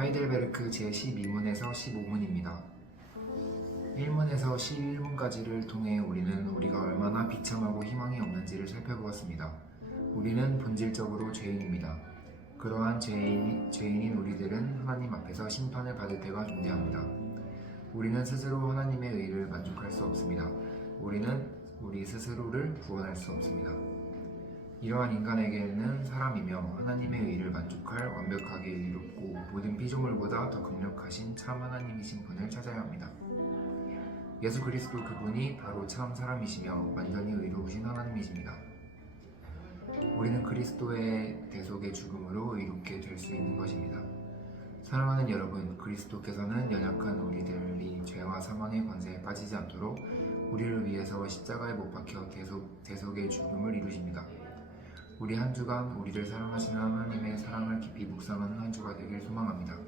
하이델베르크 제12문에서 15문입니다. 1문에서 11문까지를 통해 우리는 우리가 얼마나 비참하고 희망이 없는지를 살펴보았습니다. 우리는 본질적으로 죄인입니다. 그러한 죄인, 죄인인 우리들은 하나님 앞에서 심판을 받을 때가 존재합니다. 우리는 스스로 하나님의 의를 만족할 수 없습니다. 우리는 우리 스스로를 구원할 수 없습니다. 이러한 인간에게는 사람이며 하나님의 의를 만족할 완벽하게 모든 피조물보다 더 강력하신 참 하나님이신 분을 찾아야 합니다. 예수 그리스도 그분이 바로 참 사람이시며 완전히 의로우신 하나님이십니다. 우리는 그리스도의 대속의 죽음으로 의롭게 될 수 있는 것입니다. 사랑하는 여러분, 그리스도께서는 연약한 우리들이 죄와 사망의 관세에 빠지지 않도록 우리를 위해서 십자가에 못 박혀 대속, 대속의 죽음을 이루십니다. 우리 한 주간 우리를 사랑하시는 하나님의 사랑을 깊이 묵상하는 한 주가 되길 소망합니다.